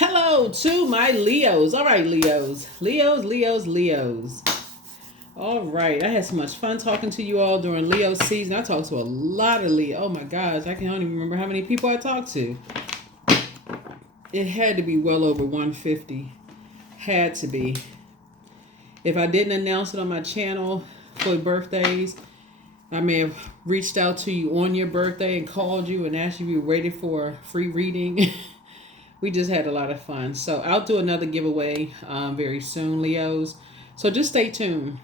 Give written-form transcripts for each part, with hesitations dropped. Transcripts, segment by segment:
Hello to my Leos. All right, Leos. Leos. All right. I had so much fun talking to you all during Leo season. I talked to a lot of Leo. Oh my gosh. I can't even remember how many people I talked to. It had to be well over 150. Had to be. If I didn't announce it on my channel for birthdays, I may have reached out to you on your birthday and called you and asked you if you were ready for a free reading. We just had a lot of fun. So I'll do another giveaway very soon, Leos. So just stay tuned.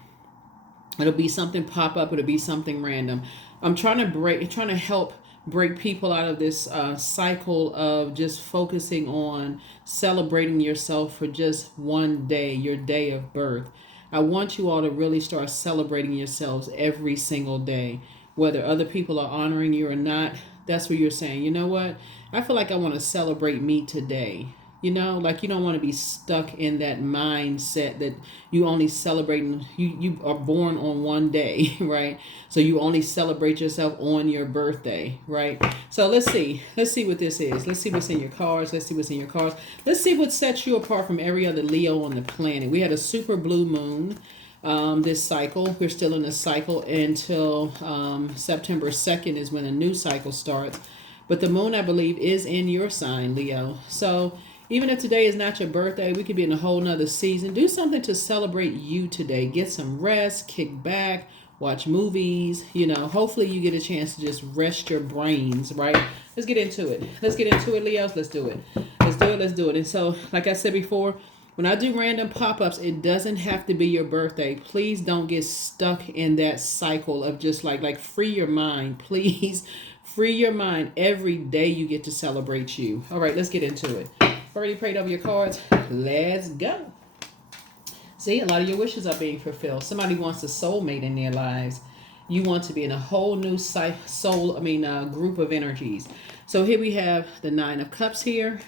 It'll be something pop up. It'll be something random. I'm trying to help break people out of this cycle of just focusing on celebrating yourself for just one day, your day of birth. I want you all to really start celebrating yourselves every single day, whether other people are honoring you or not. That's what you're saying. You know what? I feel like I want to celebrate me today. Like you don't want to be stuck in that mindset that you only celebrating, you are born on one day, right? So you only celebrate yourself on your birthday, right? So let's see what this is. Let's see what's in your cards. Let's see what sets you apart from every other Leo on the planet. We had a super blue moon this cycle. We're still in the cycle until September 2nd is when a new cycle starts. But the moon, I believe, is in your sign, Leo. So even if today is not your birthday, we could be in a whole nother season. Do something to celebrate you today. Get some rest, kick back, watch movies. Hopefully you get a chance to just rest your brains, right? Let's get into it. Leos. Let's do it. And so, like I said before, when I do random pop-ups, it doesn't have to be your birthday. Please don't get stuck in that cycle of just like free your mind. Please free your mind. Every day you get to celebrate you. All right, let's get into it. Already prayed over your cards. Let's go. See, a lot of your wishes are being fulfilled. Somebody wants a soulmate in their lives. You want to be in a whole new group of energies. So here we have the Nine of Cups here.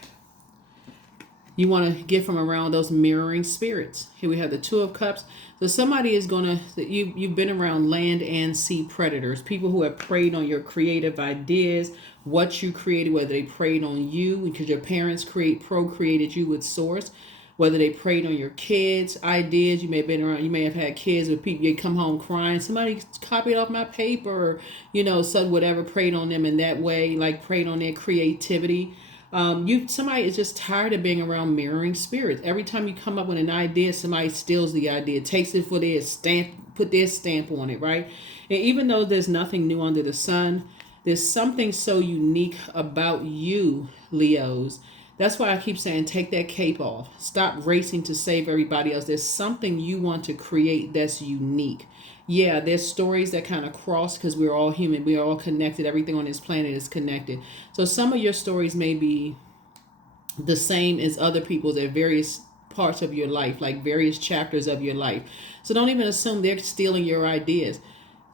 You want to get from around those mirroring spirits. Here we have the Two of Cups. So somebody is going to, you've been around land and sea predators, people who have preyed on your creative ideas, what you created, whether they preyed on you because your parents procreated you with source, whether they preyed on your kids' ideas. You may have been around, you may have had kids with people, you come home crying, somebody copied off my paper, so whatever, preyed on them in that way, like preyed on their creativity. Somebody is just tired of being around mirroring spirits. Every time you come up with an idea, somebody steals the idea, takes it for their stamp, put their stamp on it, right? And even though there's nothing new under the sun, there's something so unique about you, Leos. That's why I keep saying, take that cape off. Stop racing to save everybody else. There's something you want to create that's unique. Yeah, there's stories that kind of cross because we're all human. We are all connected. Everything on this planet is connected. So some of your stories may be the same as other people's at various parts of your life, like various chapters of your life. So don't even assume they're stealing your ideas.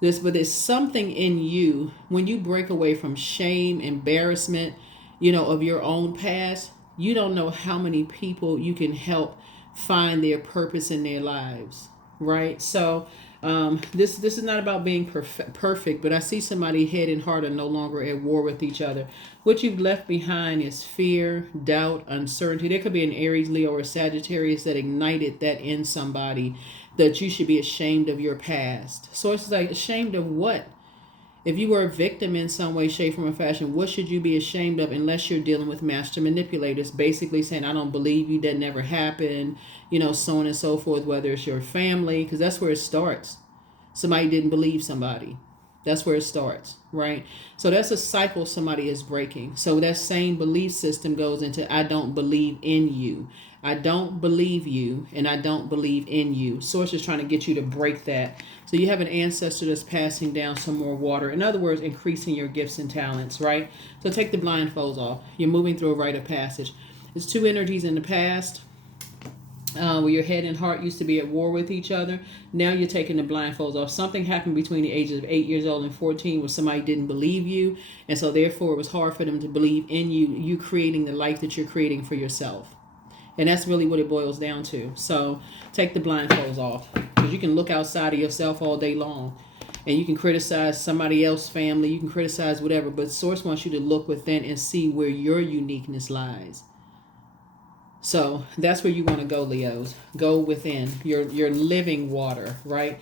But there's something in you when you break away from shame, embarrassment, of your own past. You don't know how many people you can help find their purpose in their lives, right? So this is not about being perfect, but I see somebody head and heart are no longer at war with each other. What you've left behind is fear, doubt, uncertainty. There could be an Aries, Leo, or Sagittarius that ignited that in somebody, that you should be ashamed of your past. So it's like, ashamed of what? If you were a victim in some way, shape, form, or fashion, what should you be ashamed of unless you're dealing with master manipulators, basically saying, I don't believe you, that never happened, so on and so forth, whether it's your family, because that's where it starts. Somebody didn't believe somebody. That's where it starts, right? So that's a cycle somebody is breaking. So that same belief system goes into, I don't believe in you. I don't believe you, and I don't believe in you. Source is trying to get you to break that. So you have an ancestor that's passing down some more water. In other words, increasing your gifts and talents, right? So take the blindfolds off. You're moving through a rite of passage. There's two energies in the past. Where your head and heart used to be at war with each other. Now you're taking the blindfolds off. Something happened between the ages of 8 years old and 14 where somebody didn't believe you. And so therefore it was hard for them to believe in you creating the life that you're creating for yourself. And that's really what it boils down to. So take the blindfolds off. Because you can look outside of yourself all day long. And you can criticize somebody else's family. You can criticize whatever. But Source wants you to look within and see where your uniqueness lies. So that's where you want to go, Leos. Go within your living water, right?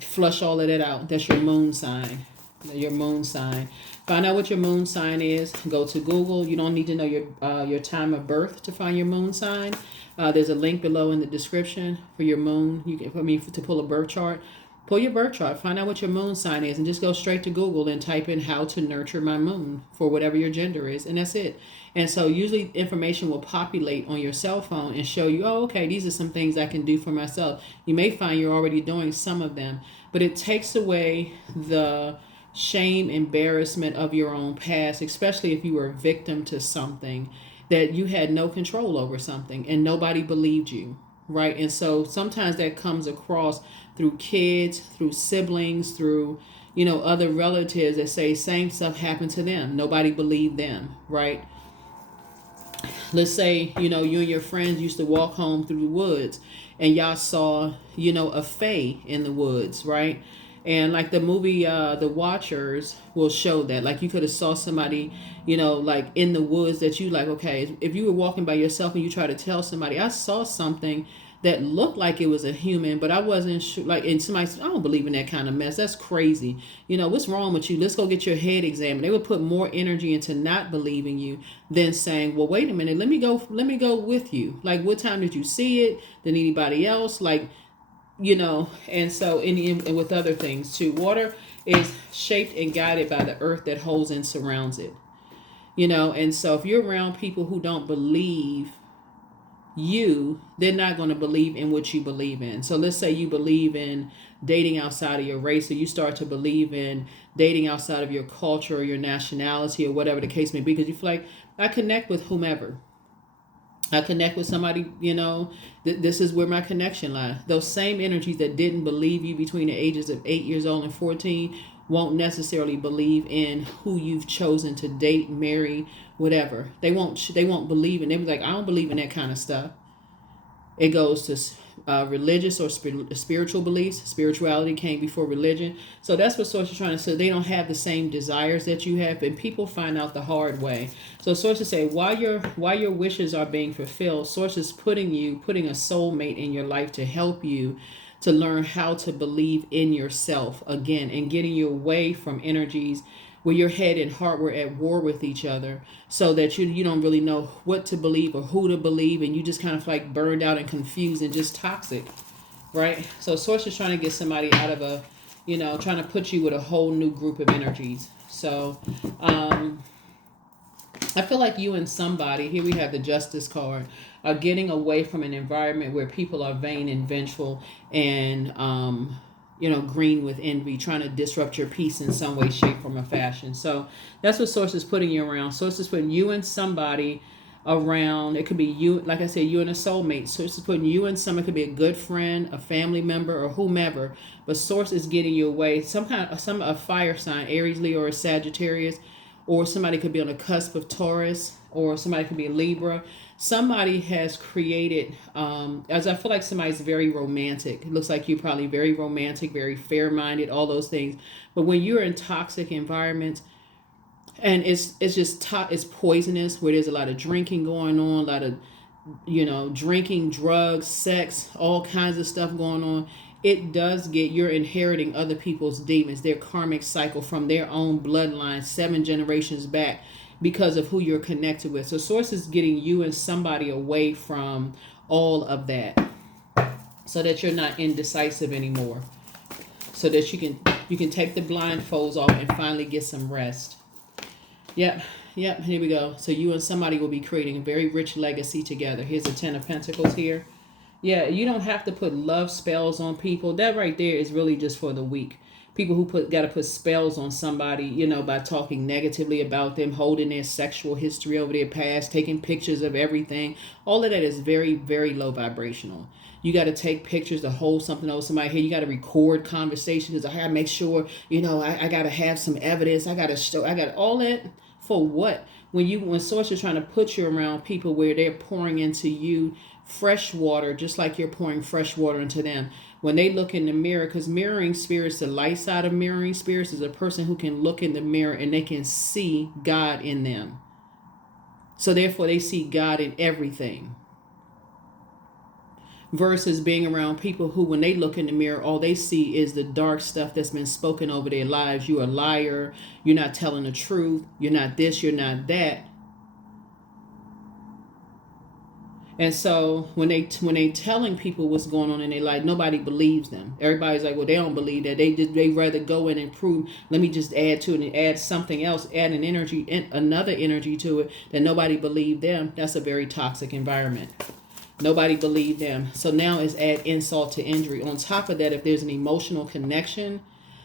Flush all of that out. That's your moon sign. Your moon sign. Find out what your moon sign is. Go to Google. You don't need to know your time of birth to find your moon sign. There's a link below in the description for your moon. You can, to pull a birth chart. Pull your birth chart. Find out what your moon sign is, and just go straight to Google and type in "how to nurture my moon" for whatever your gender is, and that's it. And so usually information will populate on your cell phone and show you, oh, okay, these are some things I can do for myself. You may find you're already doing some of them, but it takes away the shame, embarrassment of your own past, especially if you were a victim to something that you had no control over something and nobody believed you, right? And so sometimes that comes across through kids, through siblings, through, other relatives that say same stuff happened to them. Nobody believed them, right? Let's say, you and your friends used to walk home through the woods and y'all saw, a fae in the woods, right? And like the movie The Watchers will show that. Like you could have saw somebody, like in the woods that you like, okay, if you were walking by yourself and you try to tell somebody, I saw something that looked like it was a human, but I wasn't sure. Like, and somebody said, I don't believe in that kind of mess. That's crazy. What's wrong with you? Let's go get your head examined. They would put more energy into not believing you than saying, well, wait a minute, let me go with you. Like, what time did you see it? Did anybody else? Like, and so and with other things too. Water is shaped and guided by the earth that holds and surrounds it. And so if you're around people who don't believe you, they're not going to believe in what you believe in. So let's say you believe in dating outside of your race, or you start to believe in dating outside of your culture or your nationality or whatever the case may be, because you feel like, I connect with whomever. I connect with somebody, this is where my connection lies. Those same energies that didn't believe you between the ages of 8 years old and 14 won't necessarily believe in who you've chosen to date, marry, whatever. They won't believe in. They be like, I don't believe in that kind of stuff. It goes to religious or spiritual beliefs. Spirituality came before religion. So that's what Source is trying to say. They don't have the same desires that you have, and people find out the hard way. So Source is saying, while your wishes are being fulfilled, Source is putting a soulmate in your life to help you to learn how to believe in yourself again, and getting you away from energies where your head and heart were at war with each other, so that you don't really know what to believe or who to believe, and you just kind of like burned out and confused and just toxic, right? So Source is trying to get somebody out of trying to put you with a whole new group of energies. So I feel like you and somebody, here we have the Justice card, are getting away from an environment where people are vain and vengeful and green with envy, trying to disrupt your peace in some way, shape, form, or fashion. So that's what Source is putting you around. Source is putting you and somebody around. It could be you, like I said, you and a soulmate. Source is putting you and someone. It could be a good friend, a family member, or whomever. But Source is getting you away. A fire sign, Aries, Leo, or Sagittarius, or somebody could be on the cusp of Taurus, or somebody could be a Libra. Somebody has created, as I feel like somebody's very romantic. It looks like you're probably very romantic, very fair-minded, all those things. But when you're in toxic environments, and it's just it's poisonous, where there's a lot of drinking going on, a lot of drinking, drugs, sex, all kinds of stuff going on. It does you're inheriting other people's demons, their karmic cycle from their own bloodline 7 generations back, because of who you're connected with. So Source is getting you and somebody away from all of that, so that you're not indecisive anymore, so that you can take the blindfolds off and finally get some rest. Yep, here we go. So you and somebody will be creating a very rich legacy together. Here's the 10 of Pentacles here. Yeah, you don't have to put love spells on people. That right there is really just for the weak. People who got to put spells on somebody, by talking negatively about them, holding their sexual history over their past, taking pictures of everything. All of that is very, very low vibrational. You got to take pictures to hold something over somebody here. You got to record conversations. I got to make sure, I got to have some evidence. I got to show, I got all that for what? When Source is trying to put you around people where they're pouring into you fresh water, just like you're pouring fresh water into them. When they look in the mirror, because mirroring spirits, the light side of mirroring spirits is a person who can look in the mirror and they can see God in them. So therefore they see God in everything. versus being around people who, when they look in the mirror, all they see is the dark stuff that's been spoken over their lives. You're a liar. You're not telling the truth. You're not this. You're not that. And so when they telling people what's going on in their life, nobody believes them. Everybody's like, well, they don't believe that. They rather go in and prove. Let me just add to it and add something else, add an energy, another energy to it that nobody believed them. That's a very toxic environment. Nobody believed them. So now it's add insult to injury. On top of that, if there's an emotional connection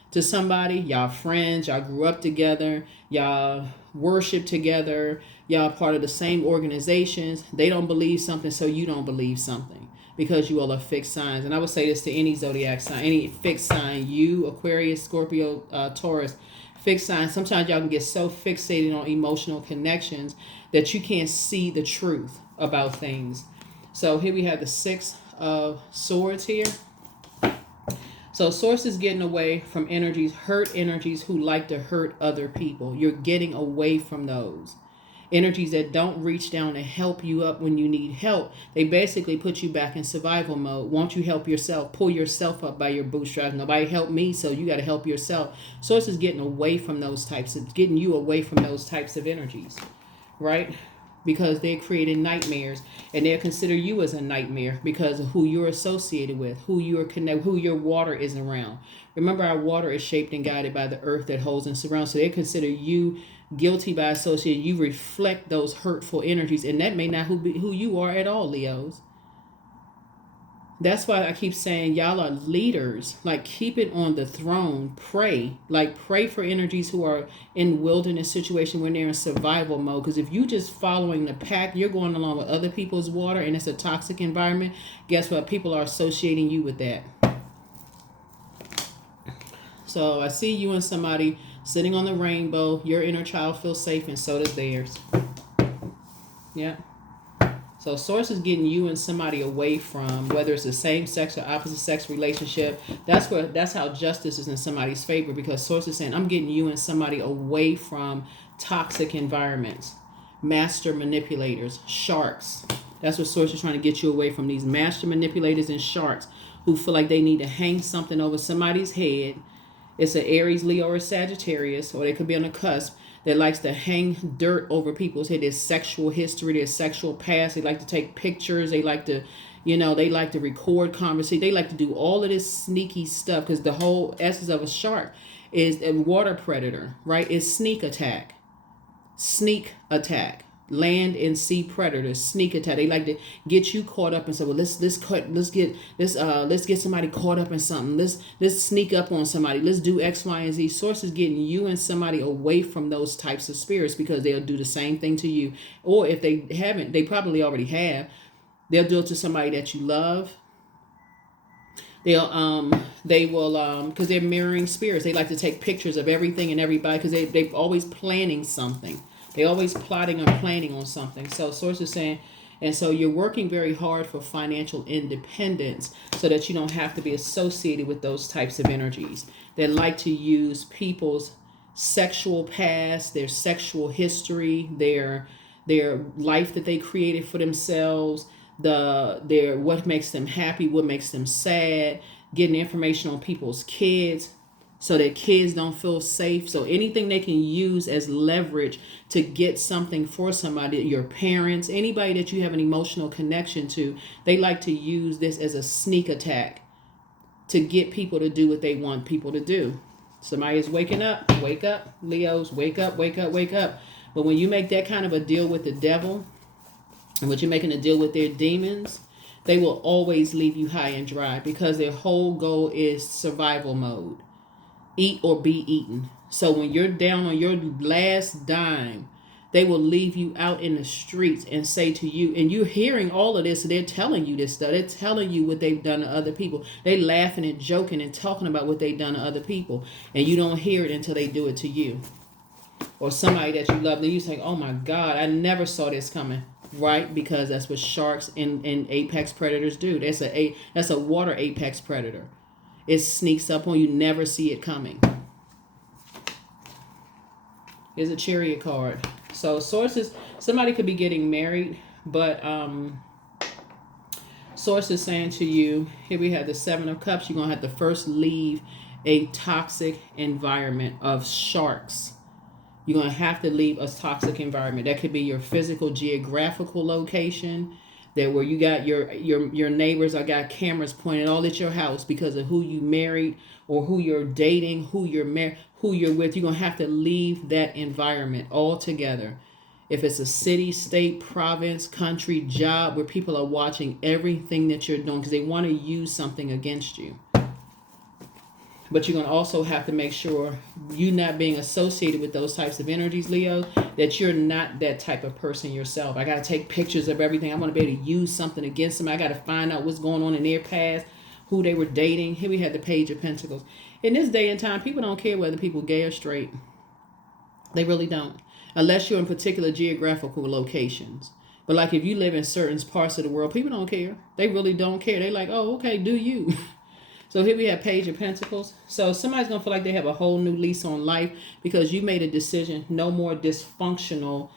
to somebody, y'all friends, y'all grew up together, y'all worship together, y'all part of the same organizations, they don't believe something, so you don't believe something because you all are fixed signs. And I would say this to any zodiac sign, any fixed sign, you, Aquarius, Scorpio, Taurus, fixed sign. Sometimes y'all can get so fixated on emotional connections that you can't see the truth about things. So here we have the Six of Swords here. So Source is getting away from energies, hurt energies who like to hurt other people. You're getting away from those. Energies that don't reach down and help you up when you need help. They basically put you back in survival mode. Won't you help yourself? Pull yourself up by your bootstraps. Nobody helped me, so you got to help yourself. Source is getting away from those types of, getting you away from those types of energies, right? Because they're creating nightmares, and they'll consider you as a nightmare because of who you're associated with, who you're connected, who your water is around. Remember, our water is shaped and guided by the earth that holds and surrounds. So they consider you guilty by association. You reflect those hurtful energies, and that may not be who you are at all, Leos. That's why I keep saying y'all are leaders. Like, keep it on the throne. Pray. Like, pray for energies who are in wilderness situation when they're in survival mode. Because if you just following the pack, you're going along with other people's water and it's a toxic environment. Guess what? People are associating you with that. So I see you and somebody sitting on the rainbow. Your inner child feels safe, and so does theirs. Yeah. So Source is getting you and somebody away from, whether it's the same sex or opposite sex relationship. That's how justice is in somebody's favor, because Source is saying, I'm getting you and somebody away from toxic environments, master manipulators, sharks. That's what Source is trying to get you away from, these master manipulators and sharks who feel like they need to hang something over somebody's head. It's an Aries, Leo, or Sagittarius, or they could be on the cusp, that likes to hang dirt over people's head. Their sexual history, their sexual past. They like to take pictures. They like to, they like to record conversation. They like to do all of this sneaky stuff, because the whole essence of a shark is a water predator, right? It's sneak attack. Sneak attack. Land and sea predators, sneak attack. They like to get you caught up and say, well, let's get somebody caught up in something. Let's sneak up on somebody. Let's do X, Y, and Z. Source is getting you and somebody away from those types of spirits, because they'll do the same thing to you. Or if they haven't, they probably already have. They'll do it to somebody that you love. They will because they're mirroring spirits. They like to take pictures of everything and everybody, because they're always planning something. They're always plotting or planning on something. So Source is saying, and so you're working very hard for financial independence so that you don't have to be associated with those types of energies that like to use people's sexual past, their sexual history, their life that they created for themselves, their what makes them happy, what makes them sad, getting information on people's kids, so that kids don't feel safe. So anything they can use as leverage to get something for somebody, your parents, anybody that you have an emotional connection to, they like to use this as a sneak attack to get people to do what they want people to do. Somebody is waking up. Wake up, Leos. Wake up, wake up, wake up. But when you make that kind of a deal with the devil, and what you're making a deal with their demons, they will always leave you high and dry, because their whole goal is survival mode. Eat or be eaten. So when you're down on your last dime, they will leave you out in the streets and say to you, and you're hearing all of this, and they're telling you this stuff. They're telling you what they've done to other people. They laughing and joking and talking about what they've done to other people, and you don't hear it until they do it to you or somebody that you love. Then you say, oh my God, I never saw this coming. Right? Because that's what sharks and apex predators do. That's a water apex predator. It sneaks up on you, never see it coming. Here's a Chariot card. So sources, somebody could be getting married, but Source is saying to you, here we have the Seven of Cups. You're going to have to first leave a toxic environment of sharks. You're going to have to leave a toxic environment. That could be your physical, geographical location, that where you got your neighbors are got cameras pointed all at your house because of who you married or who you're dating, who you're with. You're going to have to leave that environment altogether. If it's a city, state, province, country, job where people are watching everything that you're doing because they want to use something against you. But you're going to also have to make sure you not being associated with those types of energies, Leo, that you're not that type of person yourself. I got to take pictures of everything. I want to be able to use something against them. I got to find out what's going on in their past, who they were dating. Here we had the Page of Pentacles. In this day and time, people don't care whether people gay or straight. They really don't. Unless you're in particular geographical locations. But like if you live in certain parts of the world, people don't care. They really don't care. They like, oh, okay, do you. So here we have Page of Pentacles. So somebody's going to feel like they have a whole new lease on life because you made a decision. No more dysfunctional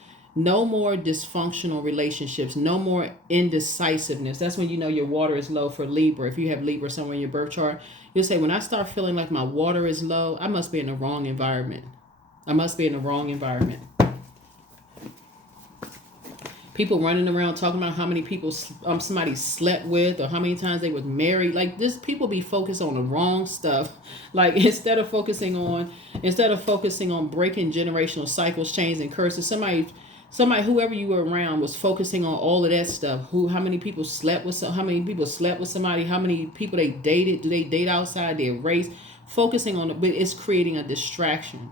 relationships. No more indecisiveness. That's when you know your water is low for Libra. If you have Libra somewhere in your birth chart, you'll say, when I start feeling like my water is low, I must be in the wrong environment. People running around talking about how many people somebody slept with or how many times they was married. Like this, people be focused on the wrong stuff. Like instead of focusing on breaking generational cycles, chains, and curses, somebody, whoever you were around was focusing on all of that stuff. How many people slept with somebody, how many people they dated, do they date outside their race? Focusing on it, but it's creating a distraction.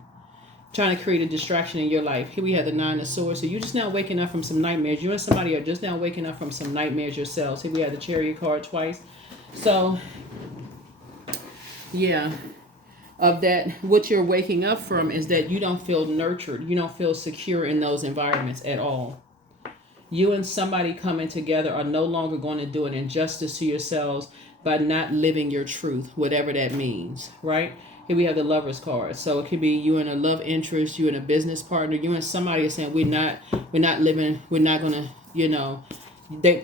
Trying to create a distraction in your life. Here we have the Nine of Swords. So you're just now waking up from some nightmares. You and somebody are just now waking up from some nightmares yourselves. Here we have the Chariot card twice. So, yeah. Of that, what you're waking up from is that you don't feel nurtured. You don't feel secure in those environments at all. You and somebody coming together are no longer going to do an injustice to yourselves by not living your truth, whatever that means, right? Here we have the Lovers card. So it could be you and a love interest, you and a business partner, you and somebody is saying we're not living, we're not gonna,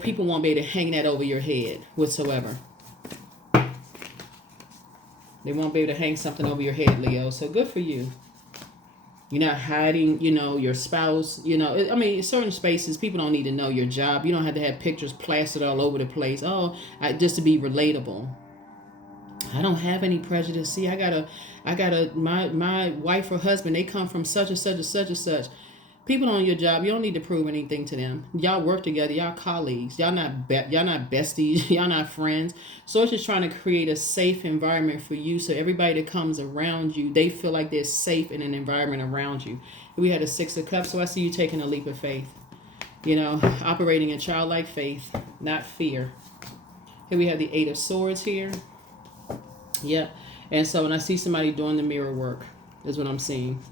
people won't be able to hang that over your head whatsoever. They won't be able to hang something over your head, Leo. So good for you. You're not hiding, your spouse, certain spaces, people don't need to know your job. You don't have to have pictures plastered all over the place. Just to be relatable. I don't have any prejudice. See, my wife or husband, they come from such and such and such and such. People on your job, you don't need to prove anything to them. Y'all work together, y'all colleagues. Y'all not besties, y'all not friends. So it's just trying to create a safe environment for you so everybody that comes around you, they feel like they're safe in an environment around you. We had a Six of Cups, so I see you taking a leap of faith. Operating in childlike faith, not fear. Here we have the Eight of Swords here. Yeah. And so when I see somebody doing the mirror work, is what I'm seeing.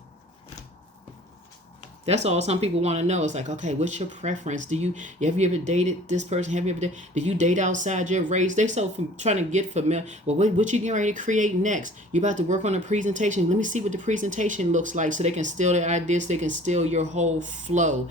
That's all some people want to know. It's like, okay, what's your preference? Have you ever dated this person? Did you date outside your race? They trying to get familiar. Well, what you getting ready to create next? You about to work on a presentation. Let me see what the presentation looks like so they can steal their ideas. They can steal your whole flow.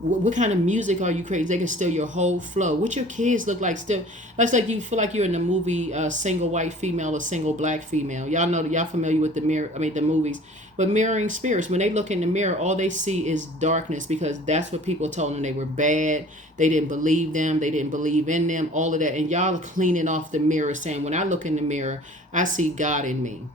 What kind of music are you creating? They can steal your whole flow. What your kids look like still. That's like you feel like you're in the movie Single White Female or Single Black Female. Y'all familiar with the movies. But mirroring spirits, when they look in the mirror, all they see is darkness because that's what people told them they were bad. They didn't believe them. They didn't believe in them, all of that. And y'all are cleaning off the mirror saying, when I look in the mirror, I see God in me.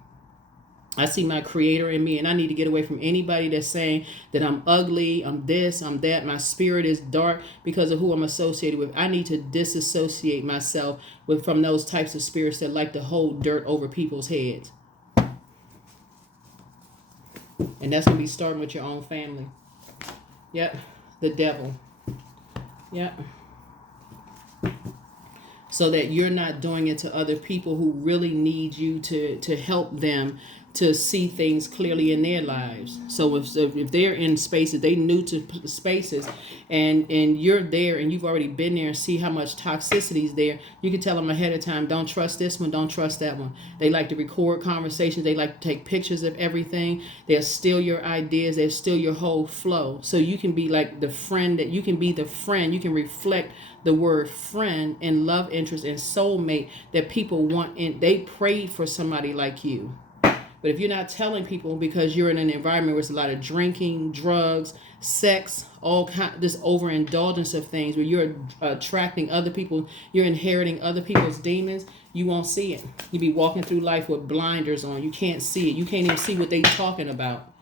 I see my creator in me, and I need to get away from anybody that's saying that I'm ugly, I'm this, I'm that, my spirit is dark because of who I'm associated with. I need to disassociate myself from those types of spirits that like to hold dirt over people's heads. And that's going to be starting with your own family. Yep. The devil. Yep. So that you're not doing it to other people who really need you to help them to see things clearly in their lives. So if they're in spaces, they new to spaces, and you're there and you've already been there and see how much toxicity is there, you can tell them ahead of time, don't trust this one, don't trust that one. They like to record conversations. They like to take pictures of everything. They'll steal your ideas. They'll steal your whole flow. So you can be like the friend you can reflect the word friend and love interest and soulmate that people want, and they prayed for somebody like you. But if you're not telling people because you're in an environment where there's a lot of drinking, drugs, sex, all kind, this overindulgence of things, where you're attracting other people, you're inheriting other people's demons, you won't see it. You be walking through life with blinders on. You can't see it. You can't even see what they talking about.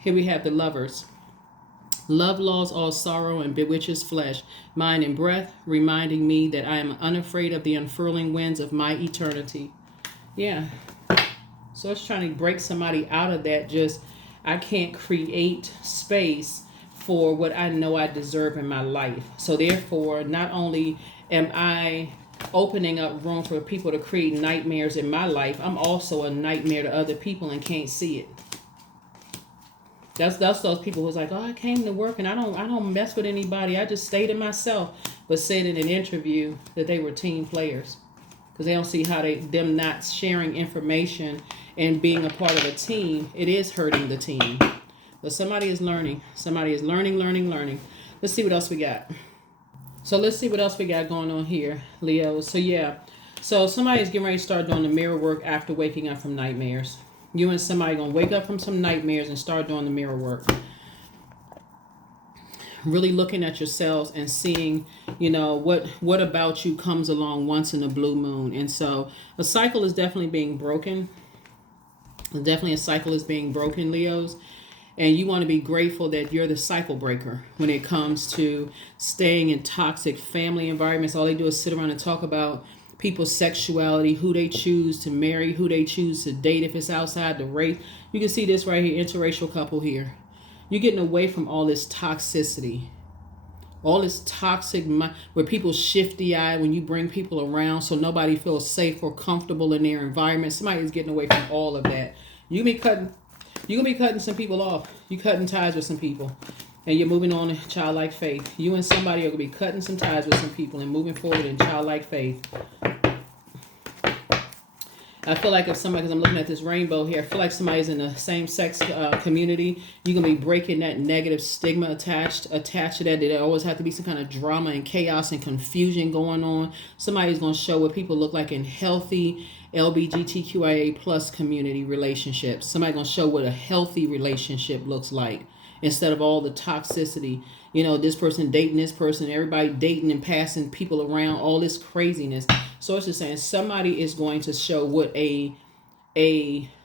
Here we have the Lovers. Love lulls all sorrow and bewitches flesh, mind and breath, reminding me that I am unafraid of the unfurling winds of my eternity. Yeah. So it's trying to break somebody out of that. Just, I can't create space for what I know I deserve in my life. So therefore, not only am I opening up room for people to create nightmares in my life, I'm also a nightmare to other people and can't see it. That's those people who's like, oh, I came to work and I don't mess with anybody. I just stay to myself. But said in an interview that they were team players. Because they don't see how them not sharing information and being a part of a team, it is hurting the team. But somebody is learning. Somebody is learning. Let's see what else we got. So let's see what else we got going on here, Leo. So yeah. So somebody's getting ready to start doing the mirror work after waking up from nightmares. You and somebody going to wake up from some nightmares and start doing the mirror work. Really looking at yourselves and seeing, what about you comes along once in a blue moon. And so a cycle is definitely being broken. Definitely a cycle is being broken, Leos. And you want to be grateful that you're the cycle breaker when it comes to staying in toxic family environments. All they do is sit around and talk about people's sexuality, who they choose to marry, who they choose to date if it's outside the race. You can see this right here, interracial couple here. You're getting away from all this toxicity. All this toxic, where people shifty-eyed when you bring people around so nobody feels safe or comfortable in their environment. Somebody's getting away from all of that. You're gonna be cutting some people off. You're cutting ties with some people. And you're moving on in childlike faith. You and somebody are going to be cutting some ties with some people and moving forward in childlike faith. I feel like if somebody, because I'm looking at this rainbow here, I feel like somebody's in the same-sex community. You're going to be breaking that negative stigma attached to that. There always have to be some kind of drama and chaos and confusion going on. Somebody's going to show what people look like in healthy LGBTQIA plus community relationships. Somebody's going to show what a healthy relationship looks like instead of all the toxicity. This person dating this person, everybody dating and passing people around, all this craziness. So it's just saying somebody is going to show what a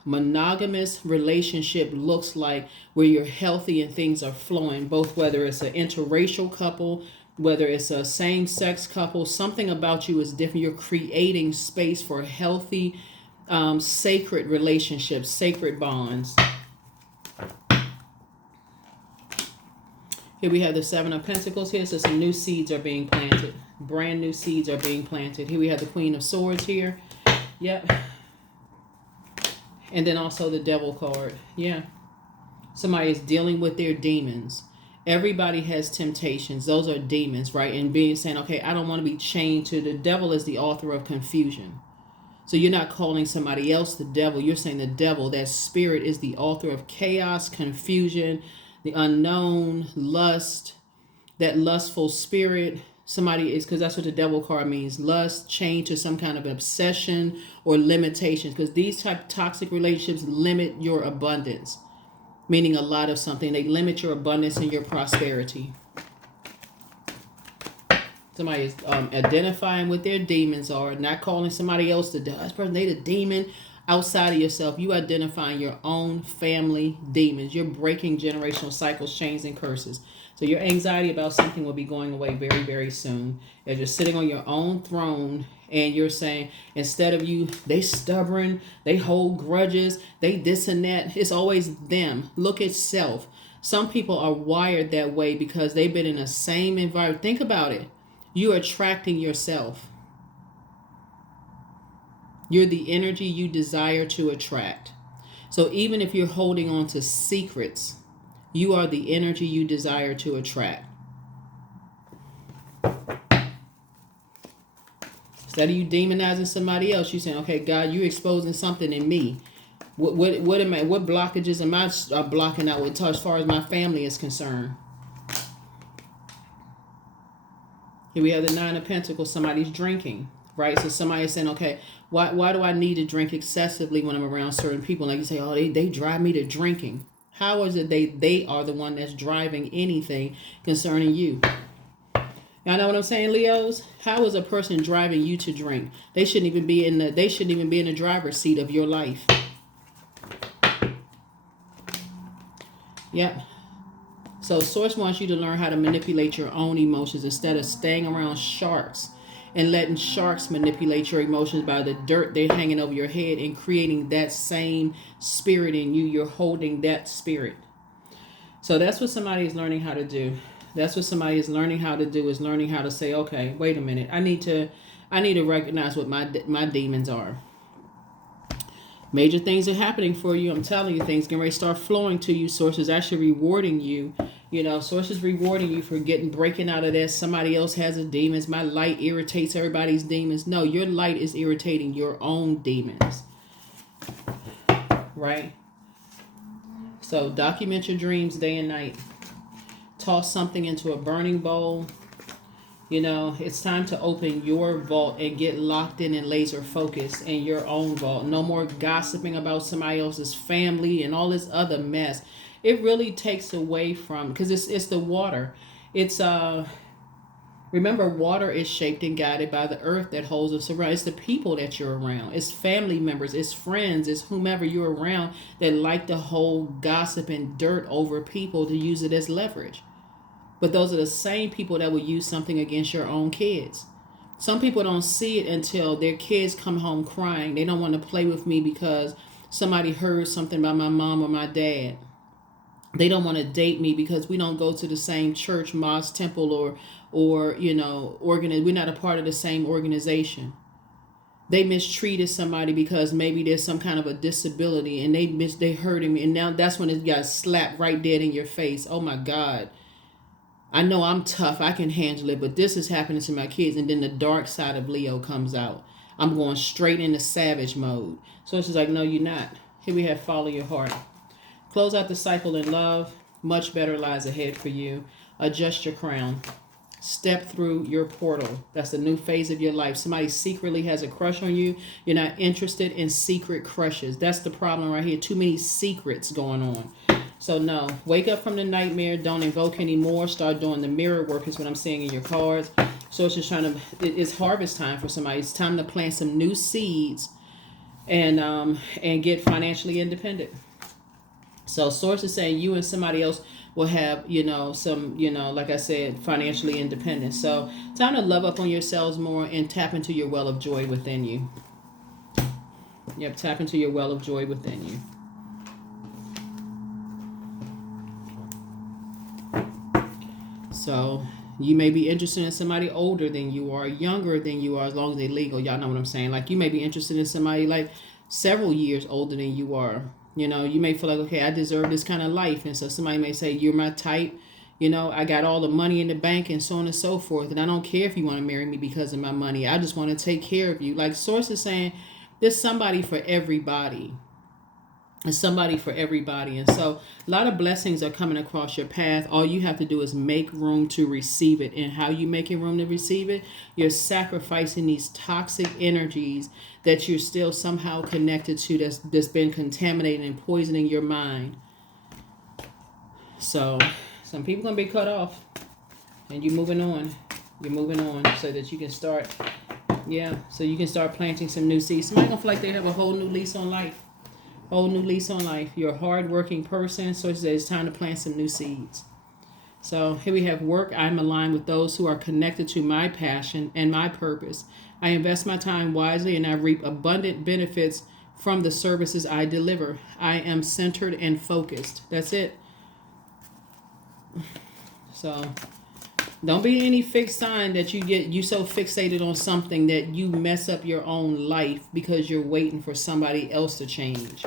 monogamous relationship looks like, where you're healthy and things are flowing, both whether it's an interracial couple, whether it's a same-sex couple. Something about you is different. You're creating space for healthy, sacred relationships, sacred bonds. Here we have the Seven of Pentacles here. So some new seeds are being planted. Brand new seeds are being planted. Here we have the Queen of Swords here. Yep. And then also the Devil card. Yeah. Somebody is dealing with their demons. Everybody has temptations. Those are demons, right? And saying, okay, I don't want to be chained to the devil as the author of confusion. So you're not calling somebody else the devil. You're saying the devil, that spirit, is the author of chaos, confusion, the unknown, lust, that lustful spirit. Somebody is, because that's what the Devil card means, lust, chained to some kind of obsession or limitations, because these type of toxic relationships limit your abundance, meaning a lot of something. They limit your abundance and your prosperity. Somebody is identifying what their demons are, not calling somebody else the devil. This person, they the demon. Outside of yourself, you identifying your own family demons. You're breaking generational cycles, chains, and curses. So your anxiety about something will be going away very, very soon. As you're sitting on your own throne and you're saying, instead of you, they stubborn, they hold grudges, they this and that. It's always them. Look at self. Some people are wired that way because they've been in the same environment. Think about it. You're attracting yourself. You're the energy you desire to attract. So even if you're holding on to secrets, you are the energy you desire to attract. Instead of you demonizing somebody else, you're saying, okay, God, you're exposing something in me. What blockages am I blocking out as far as my family is concerned? Here we have the Nine of Pentacles. Somebody's drinking, right? So somebody's saying, okay, why do I need to drink excessively when I'm around certain people? Like you say, oh, they drive me to drinking. How is it they are the one that's driving anything concerning you? Y'all know what I'm saying, Leos? How is a person driving you to drink? They shouldn't even be in the driver's seat of your life. Yep. So Source wants you to learn how to manipulate your own emotions instead of staying around sharks and letting sharks manipulate your emotions by the dirt they're hanging over your head and creating that same spirit in you. You're holding that spirit. So that's what somebody is learning how to do. That's what somebody is learning how to do, is learning how to say, okay, wait a minute. I need to recognize what my demons are. Major things are happening for you. I'm telling you, things can start flowing to you. Source is actually rewarding you. You know, Source is rewarding you for breaking out of that. Somebody else has a demons. My light irritates everybody's demons. No, your light is irritating your own demons. Right? So document your dreams day and night. Toss something into a burning bowl. You know, it's time to open your vault and get locked in and laser focused in your own vault. No more gossiping about somebody else's family and all this other mess. It really takes away from, because it's the water. It's remember, water is shaped and guided by the earth that holds us around. It's the people that you're around. It's family members. It's friends. It's whomever you're around that like to hold gossip and dirt over people to use it as leverage. But those are the same people that will use something against your own kids. Some people don't see it until their kids come home crying. They don't want to play with me because somebody heard something about my mom or my dad. They don't want to date me because we don't go to the same church, mosque, temple, or you know, we're not a part of the same organization. They mistreated somebody because maybe there's some kind of a disability and they hurting me, and now that's when it got slapped right dead in your face. Oh my God. I know I'm tough. I can handle it, but this is happening to my kids. And then the dark side of Leo comes out. I'm going straight into savage mode. So it's just like, no, you're not. Here we have follow your heart. Close out the cycle in love. Much better lies ahead for you. Adjust your crown. Step through your portal. That's the new phase of your life. Somebody secretly has a crush on you. You're not interested in secret crushes. That's the problem right here. Too many secrets going on. So no, wake up from the nightmare. Don't invoke anymore. Start doing the mirror work is what I'm seeing in your cards. So it's just it's harvest time for somebody. It's time to plant some new seeds and get financially independent. So Source is saying you and somebody else will have, you know, some, you know, like I said, financially independent. So time to love up on yourselves more and tap into your well of joy within you. Yep, tap into your well of joy within you. So you may be interested in somebody older than you are, younger than you are, as long as they're legal. Y'all know what I'm saying. Like you may be interested in somebody like several years older than you are. You know, you may feel like, okay, I deserve this kind of life. And so somebody may say, you're my type. You know, I got all the money in the bank and so on and so forth. And I don't care if you want to marry me because of my money. I just want to take care of you. Like Source is saying, there's somebody for everybody. There's somebody for everybody. And so a lot of blessings are coming across your path. All you have to do is make room to receive it. And how you making room to receive it? You're sacrificing these toxic energies that you're still somehow connected to that's been contaminating and poisoning your mind. So some people going to be cut off. And you're moving on. You're moving on so that you can start, so you can start planting some new seeds. Somebody going to feel like they have a whole new lease on life. Whole new lease on life. You're a hard-working person, so it's time to plant some new seeds. So here we have work. I'm aligned with those who are connected to my passion and my purpose. I invest my time wisely and I reap abundant benefits from the services I deliver. I am centered and focused. That's it. So don't be any fixed sign that you so fixated on something that you mess up your own life because you're waiting for somebody else to change.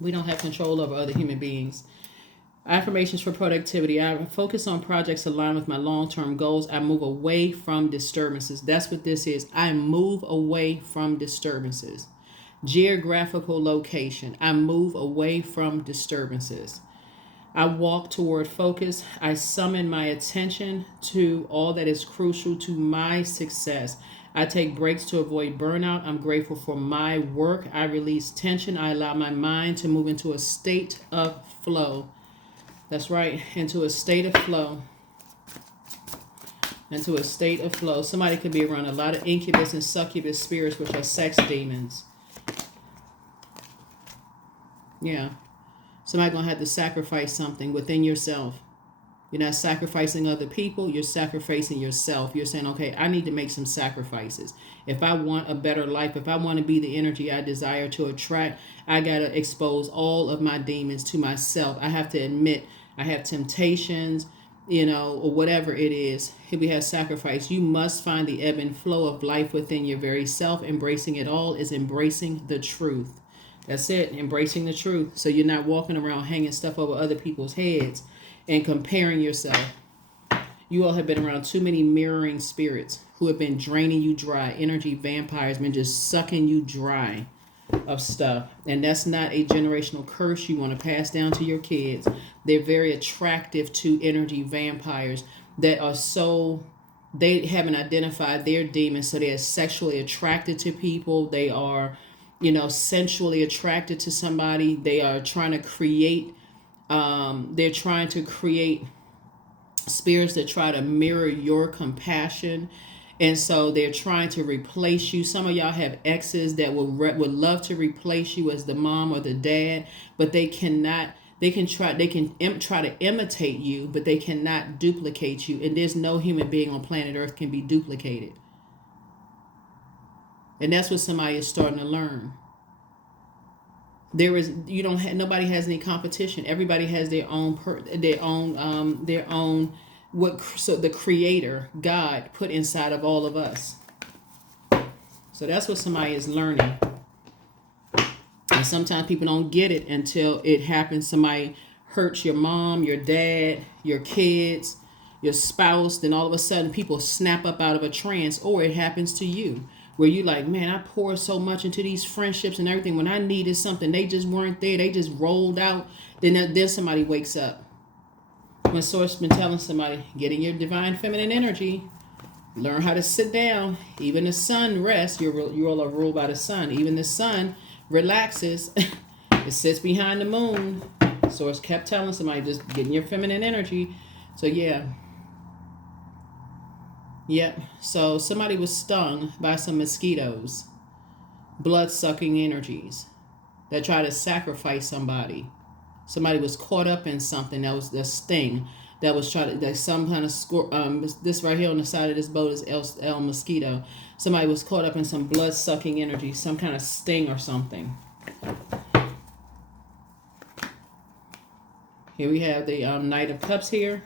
We don't have control over other human beings. Affirmations for productivity. I focus on projects aligned with my long-term goals. I move away from disturbances. That's what this is. I move away from disturbances. Geographical location. I move away from disturbances. I walk toward focus. I summon my attention to all that is crucial to my success. I take breaks to avoid burnout. I'm grateful for my work. I release tension. I allow my mind to move into a state of flow. That's right, into a state of flow. Into a state of flow. Somebody could be around a lot of incubus and succubus spirits, which are sex demons. Yeah. Somebody's going to have to sacrifice something within yourself. You're not sacrificing other people. You're sacrificing yourself. You're saying, okay, I need to make some sacrifices. If I want a better life, if I want to be the energy I desire to attract, I got to expose all of my demons to myself. I have to admit I have temptations, or whatever it is. Here we have sacrifice. You must find the ebb and flow of life within your very self. Embracing it all is embracing the truth. That's it, embracing the truth. So you're not walking around hanging stuff over other people's heads and comparing yourself. You all have been around too many mirroring spirits who have been draining you dry. Energy vampires been just sucking you dry of stuff. And that's not a generational curse you want to pass down to your kids. They're very attractive to energy vampires that are they haven't identified their demons, so they're sexually attracted to people. They are sensually attracted to somebody. They are trying to create spirits that try to mirror your compassion. And so they're trying to replace you. Some of y'all have exes that would love to replace you as the mom or the dad, but they cannot. They can try to imitate you, but they cannot duplicate you. And there's no human being on planet Earth can be duplicated. And that's what somebody is starting to learn. Nobody has any competition. Everybody has their own so the creator, God, put inside of all of us. So that's what somebody is learning. And sometimes people don't get it until it happens. Somebody hurts your mom, your dad, your kids, your spouse, then all of a sudden people snap up out of a trance, or it happens to you. Where you like, man, I poured so much into these friendships and everything. When I needed something, they just weren't there. They just rolled out. Then somebody wakes up. When Source been telling somebody, get in your divine feminine energy. Learn how to sit down. Even the sun rests. You all are ruled by the sun. Even the sun relaxes. It sits behind the moon. Source kept telling somebody, just get in your feminine energy. So yeah. Yep. So somebody was stung by some mosquitoes, blood-sucking energies that try to sacrifice somebody. Somebody was caught up in something that was the sting that was some kind of this right here on the side of this boat is El Mosquito. Somebody was caught up in some blood-sucking energy, some kind of sting or something. Here we have the Knight of Cups here.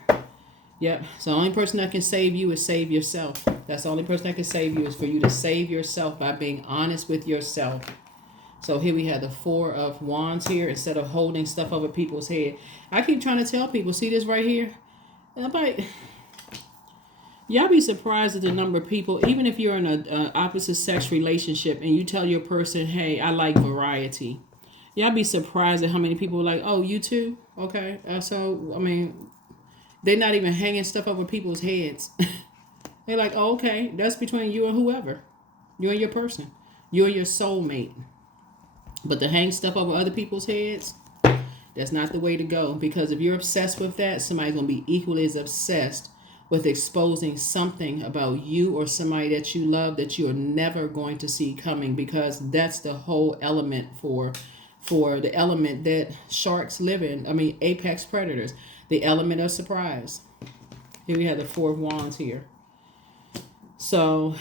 Yep. So the only person that can save you is save yourself. That's the only person that can save you is for you to save yourself by being honest with yourself. So here we have the Four of Wands here instead of holding stuff over people's head. I keep trying to tell people, see this right here? Y'all be surprised at the number of people, even if you're in an opposite sex relationship and you tell your person, hey, I like variety. Y'all be surprised at how many people are like, oh, you too? Okay. They're not even hanging stuff over people's heads. They're like, oh, okay, that's between you and whoever. You and your person. You and your soulmate. But to hang stuff over other people's heads, that's not the way to go. Because if you're obsessed with that, somebody's going to be equally as obsessed with exposing something about you or somebody that you love that you're never going to see coming. Because that's the whole element for the element that sharks live in. Apex predators. The element of surprise. Here we have the Four of Wands here. So,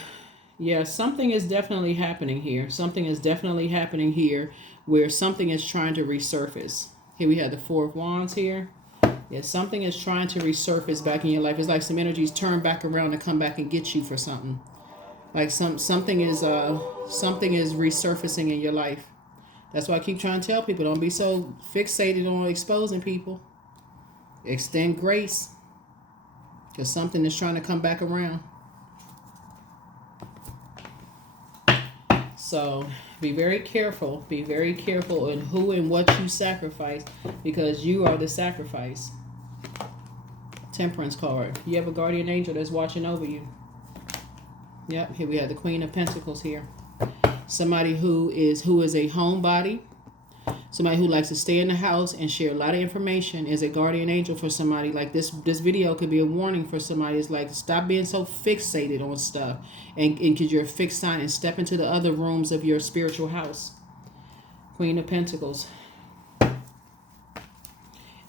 yeah, something is definitely happening here. Something is definitely happening here where something is trying to resurface. Here we have the Four of Wands here. Yeah, something is trying to resurface back in your life. It's like some energies turn back around and come back and get you for something. Like something is resurfacing in your life. That's why I keep trying to tell people, don't be so fixated on exposing people. Extend grace, because something is trying to come back around. So Be very careful. Be very careful in who and what you sacrifice, because you are the sacrifice. Temperance card. You have a guardian angel that's watching over you. Yep, here we have the Queen of Pentacles here. Somebody who is a homebody. Somebody who likes to stay in the house and share a lot of information is a guardian angel for somebody. Like this video could be a warning for somebody. It's like, stop being so fixated on stuff, and because you're a fixed sign, and step into the other rooms of your spiritual house. Queen of Pentacles.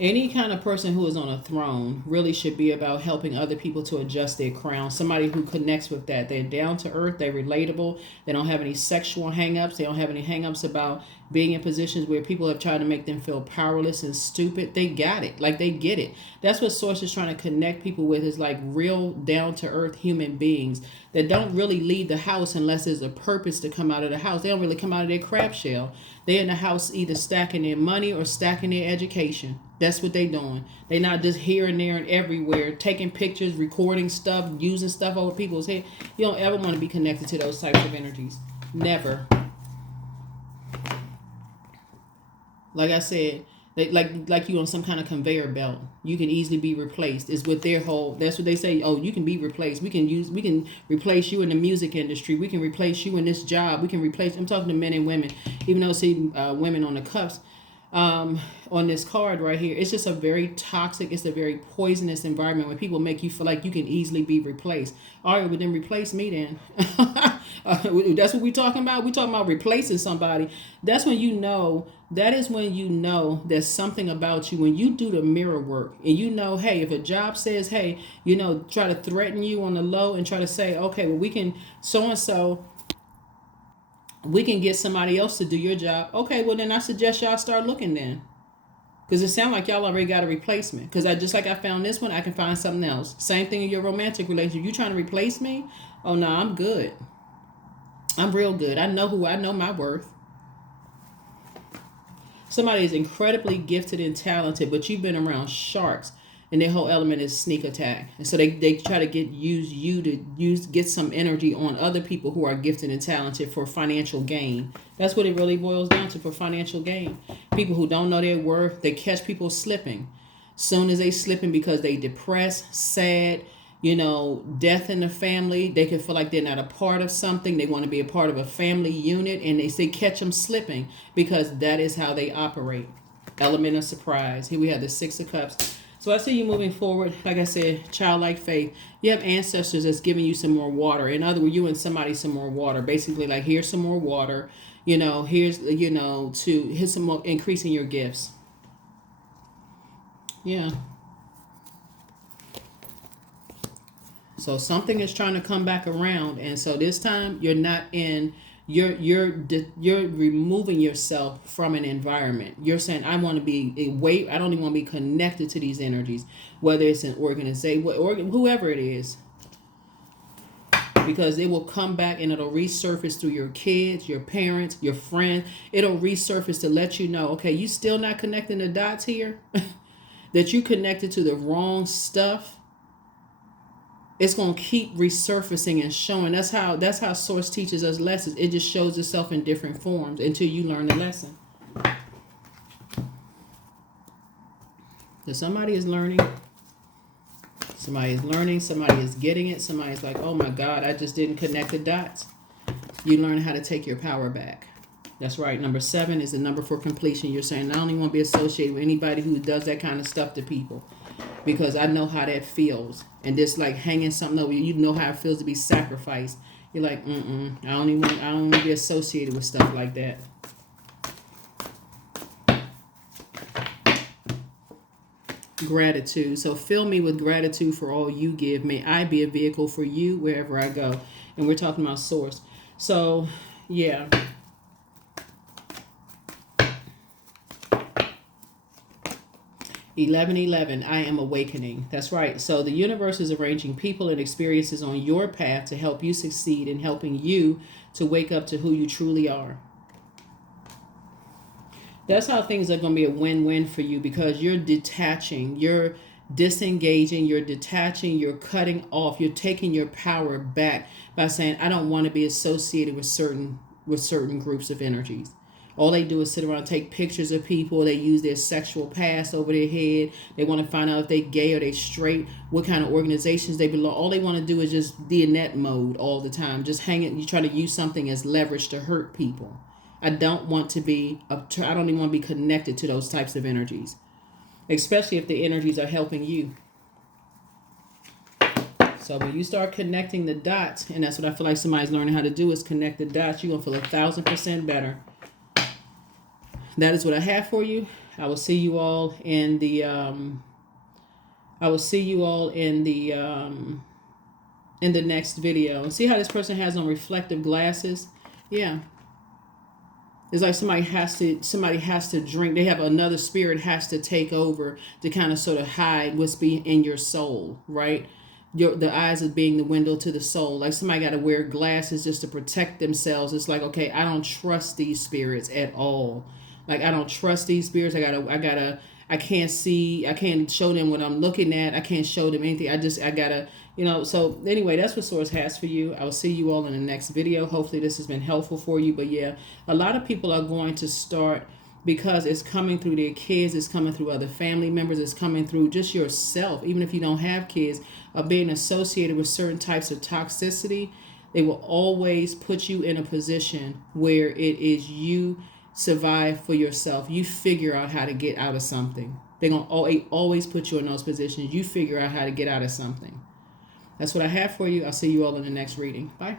Any kind of person who is on a throne really should be about helping other people to adjust their crown. Somebody who connects with that. They're down to earth. They're relatable. They don't have any sexual hang-ups. They don't have any hang-ups about being in positions where people have tried to make them feel powerless and stupid. They got it. Like, they get it. That's what Source is trying to connect people with, is like real down to earth human beings that don't really leave the house unless there's a purpose to come out of the house. They don't really come out of their crab shell. They're in the house either stacking their money or stacking their education. That's what they doing. They not just here and there and everywhere, taking pictures, recording stuff, using stuff over people's head. You don't ever want to be connected to those types of energies. Never. Like I said, like you on some kind of conveyor belt. You can easily be replaced. Is what their whole. That's what they say. Oh, you can be replaced. We can replace you in the music industry. We can replace you in this job. We can replace. I'm talking to men and women. Even though see women on the cups. On this card right here, it's just a very toxic, it's a very poisonous environment where people make you feel like you can easily be replaced. All right, well then replace me then. That's what we talking about. We talking about replacing somebody. That's when you know, that is when you know there's something about you. When you do the mirror work and you know, hey, if a job says, hey, you know, try to threaten you on the low and try to say, okay, well we can so-and-so, we can get somebody else to do your job. Okay, well then I suggest y'all start looking then. Because it sounds like y'all already got a replacement. Because I found this one, I can find something else. Same thing in your romantic relationship. You trying to replace me? Oh no, I'm good. I'm real good. I know my worth. Somebody is incredibly gifted and talented, but you've been around sharks. And their whole element is sneak attack. And so they try to get some energy on other people who are gifted and talented for financial gain. That's what it really boils down to, for financial gain. People who don't know their worth, they catch people slipping. Soon as they slipping because they depressed, sad, death in the family, they can feel like they're not a part of something. They want to be a part of a family unit, and they catch them slipping because that is how they operate. Element of surprise. Here we have the Six of Cups. So I see you moving forward. Like I said, childlike faith. You have ancestors that's giving you some more water. In other words, you and somebody some more water. Basically, like, here's some more water. Here's some more, increasing your gifts. Yeah. So something is trying to come back around, and so this time you're not in. You're removing yourself from an environment. You're saying, I want to be away. I don't even want to be connected to these energies, whether it's an organization, whoever it is, because it will come back and it'll resurface through your kids, your parents, your friends. It'll resurface to let you know, okay, you still not connecting the dots here, that you connected to the wrong stuff. It's going to keep resurfacing and showing. That's how Source teaches us lessons. It just shows itself in different forms until you learn the lesson. So somebody is learning. Somebody is learning. Somebody is getting it. Somebody's like, oh my God, I just didn't connect the dots. You learn how to take your power back. That's right. Number 7 is the number for completion. You're saying, I don't even want to be associated with anybody who does that kind of stuff to people, because I know how that feels. And just like hanging something over you, know how it feels to be sacrificed. You're like, I don't want to be associated with stuff like that. Gratitude. So fill me with gratitude for all you give. May I be a vehicle for you wherever I go. And we're talking about Source. So, yeah. (11:11). I am awakening. That's right. So the universe is arranging people and experiences on your path to help you succeed in helping you to wake up to who you truly are. That's how things are going to be a win-win for you, because you're detaching, you're disengaging, you're detaching, you're cutting off, you're taking your power back by saying, I don't want to be associated with certain with certain groups of energies. All they do is sit around, take pictures of people. They use their sexual past over their head. They want to find out if they gay or they straight, what kind of organizations they belong. All they want to do is just be in that mode all the time. Just hang it. You try to use something as leverage to hurt people. I don't want to be, I don't even want to be connected to those types of energies, especially if the energies are helping you. So when you start connecting the dots, and that's what I feel like somebody's learning how to do, is connect the dots, you're going to feel 1,000% better. That is what I have for you. I will see you all in the next video. And see how this person has on reflective glasses? Yeah. It's like somebody has to drink. They have another spirit has to take over to kind of sort of hide what's in your soul, right? The eyes as being the window to the soul. Like somebody got to wear glasses just to protect themselves. It's like, okay, I don't trust these spirits at all. Like, I don't trust these spirits. I can't see, I can't show them what I'm looking at. I can't show them anything. I gotta, so anyway, that's what Source has for you. I will see you all in the next video. Hopefully this has been helpful for you. But yeah, a lot of people are going to start, because it's coming through their kids, it's coming through other family members, it's coming through just yourself, even if you don't have kids, of being associated with certain types of toxicity. They will always put you in a position where it is you survive for yourself. You figure out how to get out of something. They're going to always put you in those positions. You figure out how to get out of something. That's what I have for you. I'll see you all in the next reading. Bye.